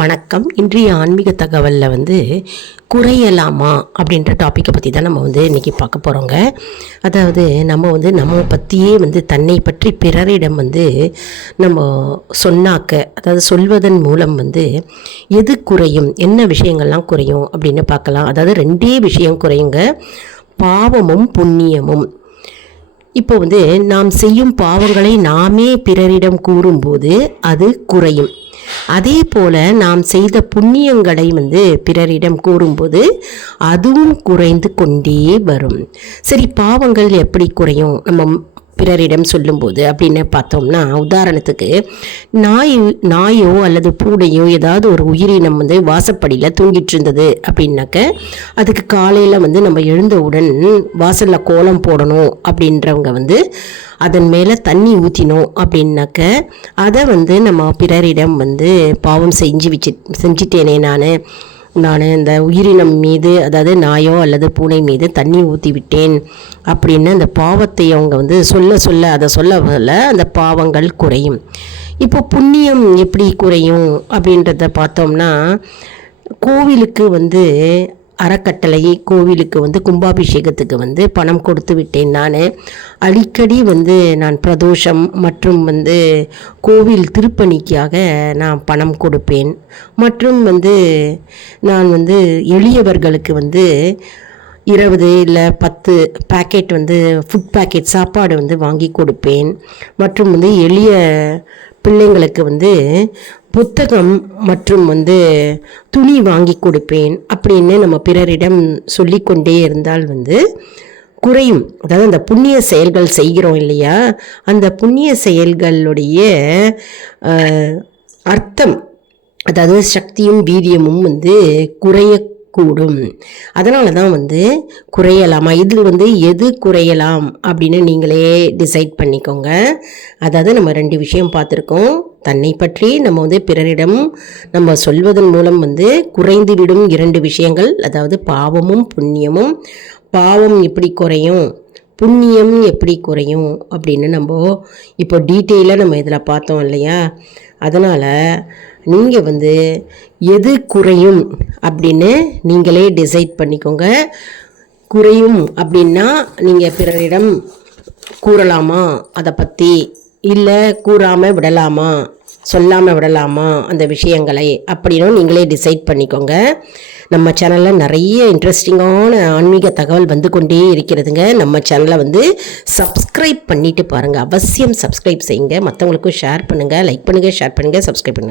வணக்கம். இன்றைய ஆன்மீக தகவலில் குறையலாமா அப்படின்ற டாப்பிக்கை பற்றி தான் நம்ம இன்றைக்கி பார்க்க போகிறோங்க. அதாவது நம்ம பற்றியே தன்னை பற்றி பிறரிடம் நம்ம சொன்னாக்க, அதாவது சொல்வதன் மூலம் எது குறையும், என்ன விஷயங்கள்லாம் குறையும் அப்படின்னு பார்க்கலாம். அதாவது 2 விஷயம் குறையுங்க, பாவமும் புண்ணியமும். இப்போ நாம் செய்யும் பாவங்களை நாமே பிறரிடம் கூறும்போது அது குறையும். அதே போல் நாம் செய்த புண்ணியங்களை பிறரிடம் கூறும்போது அதுவும் குறைந்து கொண்டே வரும். சரி, பாவங்கள் எப்படி குறையும் நம்ம பிறரிடம் சொல்லும்போது அப்படின்னு பார்த்தோம்னா, உதாரணத்துக்கு நாயோ அல்லது பூனையோ ஏதாவது ஒரு உயிரினம் வாசப்படியில் தூங்கிட்டு இருந்தது அப்படின்னாக்க, அதுக்கு காலையில் நம்ம எழுந்தவுடன் வாசலில் கோலம் போடணும் அப்படின்றவங்க அதன் மேலே தண்ணி ஊற்றினோம் அப்படின்னாக்க, அதை நம்ம பிறரிடம் பாவம் செஞ்சிட்டேனே நான் இந்த உயிரினம் மீது, அதாவது நாயோ அல்லது பூனை மீது தண்ணி ஊற்றி விட்டேன் அப்படின்னு அந்த பாவத்தை அவங்க சொல்ல அதை சொல்ல அந்த பாவங்கள் குறையும். இப்போ புண்ணியம் எப்படி குறையும் அப்படின்றத பார்த்தோம்னா, கோவிலுக்கு அறக்கட்டளை கோவிலுக்கு கும்பாபிஷேகத்துக்கு பணம் கொடுத்து விட்டேன். நான் அடிக்கடி நான் பிரதோஷம் மற்றும் கோவில் திருப்பணிக்காக நான் பணம் கொடுப்பேன். மற்றும் நான் எளியவர்களுக்கு 20 இல்லை 10 பேக்கெட் ஃபுட் பேக்கெட் சாப்பாடு வாங்கி கொடுப்பேன். மற்றும் எளிய பிள்ளைங்களுக்கு புத்தகம் மற்றும் துணி வாங்கி கொடுப்பேன் அப்படின்னு நம்ம பிறரிடம் சொல்லிக்கொண்டே இருந்தால் குறையும். அதாவது அந்த புண்ணிய செயல்கள் செய்கிறோம் இல்லையா, அந்த புண்ணிய செயல்களுடைய அர்த்தம், அதாவது சக்தியும் வீரியமும் குறையக்கூடும். அதனால தான் குறையலாமா, இதில் எது குறையலாம் அப்படின்னு நீங்களே டிசைட் பண்ணிக்கோங்க. அதாவது நம்ம 2 விஷயம் பார்த்துருக்கோம். தன்னை பற்றி நம்ம பிறரிடம் நம்ம சொல்வதன் மூலம் குறைந்து விடும் 2 விஷயங்கள், அதாவது பாவமும் புண்ணியமும். பாவம் எப்படி குறையும், புண்ணியம் எப்படி குறையும் அப்படின்னு நம்ம இப்போ டீட்டெயிலாக நம்ம இதில் பார்த்தோம் இல்லையா. அதனால் நீங்கள் எது குறையும் அப்படின்னு நீங்களே டிசைட் பண்ணிக்கோங்க. குறையும் அப்படின்னா நீங்கள் பிறரிடம் கூறலாமா அதை பற்றி, இல்லை கூறாமல் விடலாமா, சொல்லாமல் விடலாமா அந்த விஷயங்களை அப்படின்னு நீங்களே டிசைட் பண்ணிக்கோங்க. நம்ம சேனலில் நிறைய இன்ட்ரெஸ்டிங்கான ஆன்மீக தகவல் கொண்டே இருக்கிறதுங்க. நம்ம சேனலை சப்ஸ்கிரைப் பண்ணிவிட்டு பாருங்கள். அவசியம் சப்ஸ்கிரைப் செய்யுங்க. மற்றவங்களுக்கும் ஷேர் பண்ணுங்கள், லைக் பண்ணுங்கள், ஷேர் பண்ணுங்கள், சப்ஸ்கிரைப் பண்ணுங்கள்.